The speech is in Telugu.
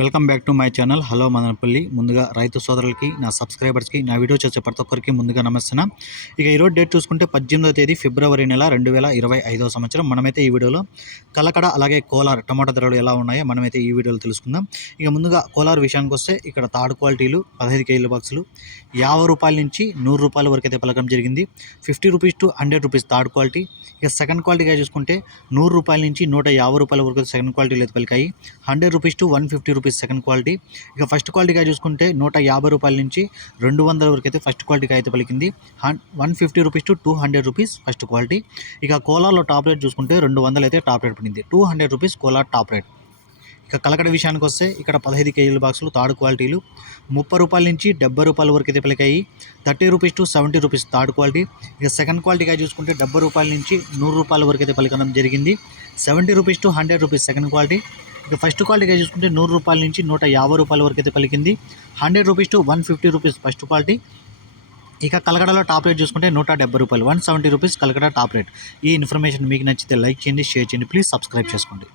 Welcome back to my channel. Hello Madanapalle. ముందుగా రైతు సోదరులకి నా సబ్స్క్రైబర్స్కి నా వీడియో చూసే ప్రతి ఒక్కరికి ముందుగా నమస్తున్నా ఇక ఈరోజు డేట్ చూసుకుంటే పద్దెనిమిదో తేదీ ఫిబ్రవరి నెల రెండు వేల ఇరవై ఐదవ సంవత్సరం. మనమైతే ఈ వీడియోలో కలకడ అలాగే కోలార్ టమాటా ధరలు ఎలా ఉన్నాయో మనమైతే ఈ వీడియోలో తెలుసుకుందాం. ఇక ముందుగా కోలార్ విషయానికి వస్తే ఇక్కడ థర్డ్ క్వాలిటీలు పదహైదు కేజీల బాక్సులు యాభై రూపాయల నుంచి నూరు రూపాయల వరకు అయితే పలకడం జరిగింది. Fifty rupees to hundred rupees third quality. ఇక సెకండ్ క్వాలిటీగా చూసుకుంటే నూరు రూపాయల నుంచి నూట యాభై రూపాయల వరకు సెకండ్ క్వాలిటీలు అయితే పలికాయి. Hundred rupees to one fifty rupees second quality ఇక ఫస్ట్ క్వాలిటీగా చూసుకుంటే నూట యాభై రూపాయల నుంచి రెండు వందల వరకు అయితే ఫస్ట్ క్వాలిటీగా అయితే పలికింది. One fifty rupees to two hundred rupees first quality ఇక కోలాలో టాప్ రేట్ చూసుకుంటే రెండు వందలు అయితే టాప్ రేట్ పడింది. Two hundred rupees Kola top rate ఇక కలకడ విషయానికి వస్తే ఇక్కడ పదహైదు కేజీల బాక్సులు థర్డ్ క్వాలిటీలు ముప్పై రూపాయల నుంచి డెబ్బై రూపాయల వరకు అయితే పలికాయి. Thirty rupees to seventy rupees third quality ఇక సెకండ్ క్వాలిటీగా చూసుకుంటే డెబ్బై రూపాయల నుంచి నూరు రూపాయల వరకు అయితే పలకడం జరిగింది. Seventy rupees to hundred rupees second quality ఇక ఫస్ట్ క్వాలిటీగా చూసుకుంటే నూరు రూపాయల నుంచి నూట యాభై రూపాయల వరకు అయితే పలికింది. Hundred rupees to one fifty rupees first quality ఇక కలకడలో టాప్ రేట్ చూసుకుంటే నూట డెబ్బై రూపాయలు one seventy rupees Kalakada top rate ఈ ఇన్ఫర్మేషన్ మీకు నచ్చితే లైక్ చేయండి షేర్ చేయండి ప్లీజ్ సబ్స్క్రైబ్ చేసుకోండి.